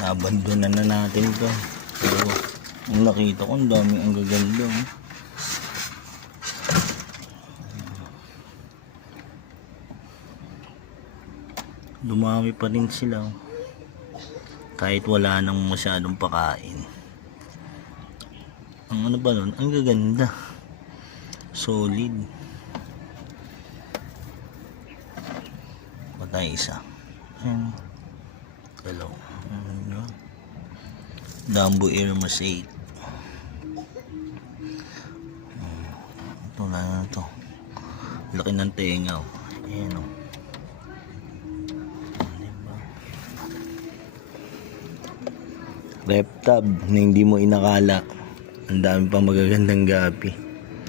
Nabandonan na natin to. Pero ang nakita ko, ang daming ang gaganda. Oh. Dumami pa rin sila. Oh. Kahit wala nang masyadong pakain. Ang ano ba nun? Ang gaganda. Solid. Patay isa. Ayan. Dalaw. Ayan. Dambo Air Mosaic. Ito na ito. Laki ng tenga. Oh. Ayan o. Oh. Reptab na hindi mo inakala. Ang dami pang magagandang gapi.